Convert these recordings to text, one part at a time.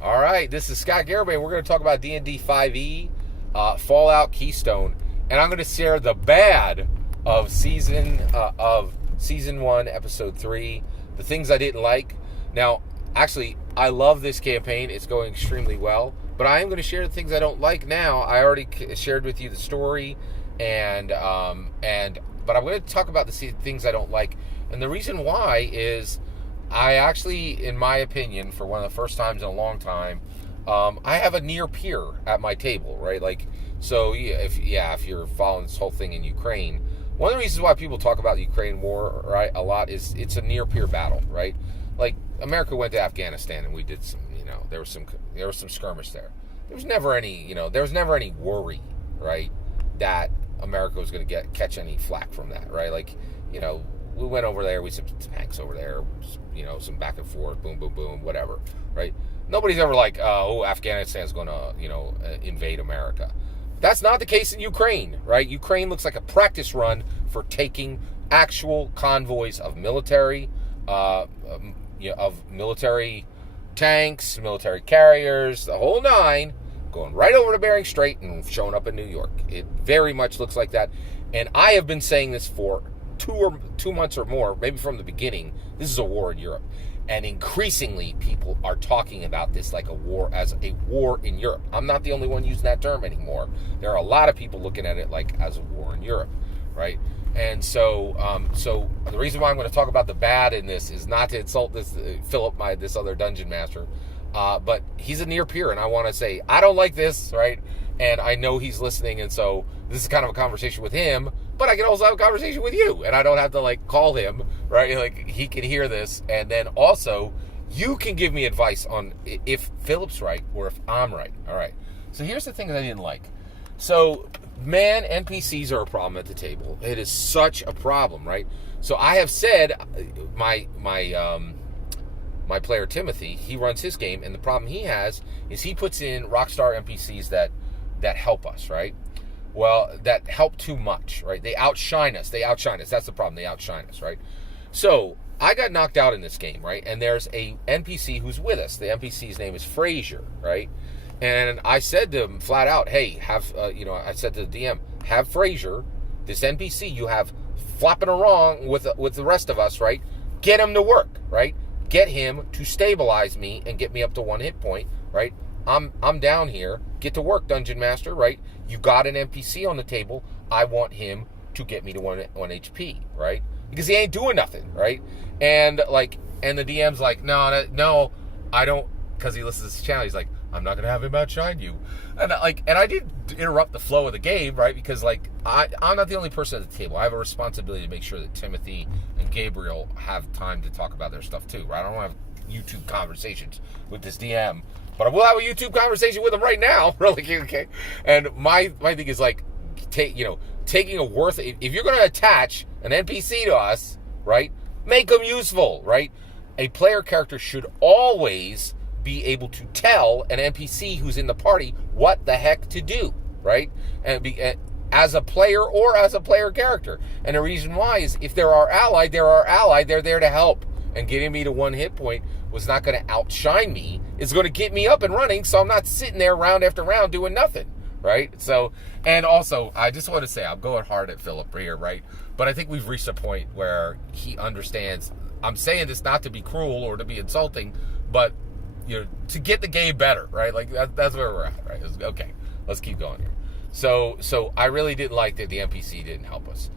All right, this is Scott Garibay. We're going to talk about D&D 5e, Fallout Keystone, and I'm going to share the bad of season 1, episode 3, the things I didn't like. Now, actually, I love this campaign. It's going extremely well, but I am going to share the things I don't like now. I already shared with you the story, but I'm going to talk about the things I don't like, and the reason why is I actually, in my opinion, for one of the first times in a long time, I have a near peer at my table, right? Like, so if you're following this whole thing in Ukraine, one of the reasons why people talk about the Ukraine war, right, a lot is it's a near peer battle, right? Like, America went to Afghanistan and we did some, there was some skirmish there. There was never any worry, right, that America was going to catch any flack from that, right? Like, we went over there, we sent some tanks over there, some back and forth, boom, boom, boom, whatever, right? Nobody's ever like, Afghanistan's going to, invade America. That's not the case in Ukraine, right? Ukraine looks like a practice run for taking actual convoys of military, tanks, military carriers, the whole nine, going right over to Bering Strait and showing up in New York. It very much looks like that. And I have been saying this for 2 months or more, maybe from the beginning. This is a war in Europe, and increasingly people are talking about this like a war, as a war in Europe. I'm not the only one using that term anymore. There are a lot of people looking at it like as a war in Europe, right? And so the reason why I'm going to talk about the bad in this is not to insult this Philip, this other dungeon master, but he's a near peer, and I want to say I don't like this, right? And I know he's listening, and so this is kind of a conversation with him, but I can also have a conversation with you, and I don't have to, like, call him, right? Like, he can hear this, and then also, you can give me advice on if Philip's right or if I'm right, all right? So here's the thing that I didn't like. So, man, NPCs are a problem at the table. It is such a problem, right? So I have said, my player Timothy, he runs his game, and the problem he has is he puts in rockstar NPCs that help us, right? Well, that help too much, right? They outshine us. That's the problem. They outshine us, right? So I got knocked out in this game, right? And there's a NPC who's with us. The NPC's name is Frazier, right? And I said to him flat out, hey, I said to the DM, have Frazier, this NPC you have flopping around with the rest of us, right? Get him to work, right? Get him to stabilize me and get me up to 1 hit point, right? I'm down here. Get to work, Dungeon Master, right? You got an NPC on the table. I want him to get me to 1 HP, right? Because he ain't doing nothing, right? And the DM's like, no, I don't, because he listens to this channel. He's like, I'm not gonna have him outshine you, and I did interrupt the flow of the game, right? Because I'm not the only person at the table. I have a responsibility to make sure that Timothy and Gabriel have time to talk about their stuff too, right? I don't want to have YouTube conversations with this DM, but I will have a YouTube conversation with him right now, really, okay? And my thing is like, taking a worth. If you're gonna attach an NPC to us, right? Make them useful, right? A player character should always be able to tell an NPC who's in the party what the heck to do, right? And as a player or as a player character. And the reason why is if they're our ally, they're there to help. And getting me to 1 hit point was not going to outshine me. It's going to get me up and running, so I'm not sitting there round after round doing nothing, right? So, and also, I just want to say, I'm going hard at Philip here, right? But I think we've reached a point where he understands. I'm saying this not to be cruel or to be insulting, but to get the game better, right? Like that's where we're at, right? Okay, let's keep going here. So I really didn't like that the NPC didn't help us.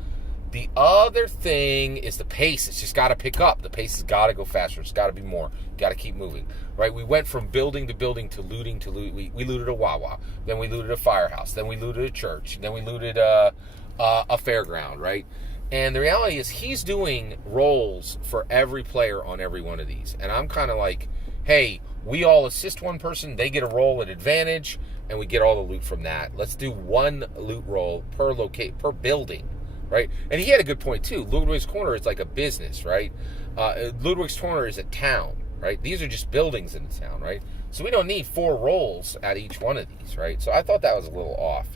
The other thing is the pace. It's just got to pick up. The pace has got to go faster. It's got to be more. Got to keep moving, right? We went from building to building to looting to loot. We looted a Wawa, then we looted a firehouse, then we looted a church, then we looted a fairground, right? And the reality is he's doing roles for every player on every one of these, and I'm kind of like, hey, we all assist one person, they get a roll at advantage, and we get all the loot from that. Let's do 1 loot roll per building, right? And he had a good point too. Ludwig's Corner is like a business, right? Ludwig's Corner is a town, right? These are just buildings in the town, right? So we don't need 4 rolls at each one of these, right? So I thought that was a little off.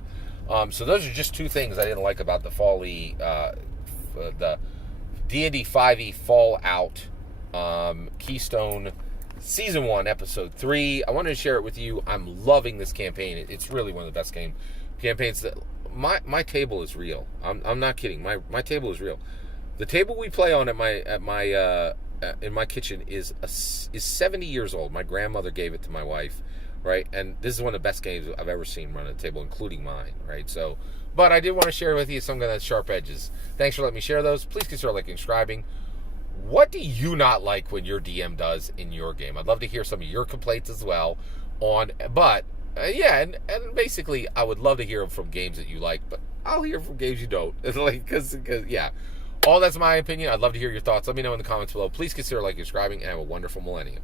So those are just 2 things I didn't like about the the D&D 5e Fallout Keystone Season 1, Episode 3. I wanted to share it with you. I'm loving this campaign. It's really one of the best campaigns. That my table is real. I'm not kidding. My table is real. The table we play on in my kitchen is 70 years old. My grandmother gave it to my wife, right? And this is one of the best games I've ever seen run at a table, including mine, right? So, but I did want to share with you some of that sharp edges. Thanks for letting me share those. Please consider liking and subscribing. What do you not like when your DM does in your game? I'd love to hear some of your complaints as well. And basically, I would love to hear from games that you like, but I'll hear from games you don't. Because all that's my opinion. I'd love to hear your thoughts. Let me know in the comments below. Please consider liking and subscribing, and have a wonderful millennium.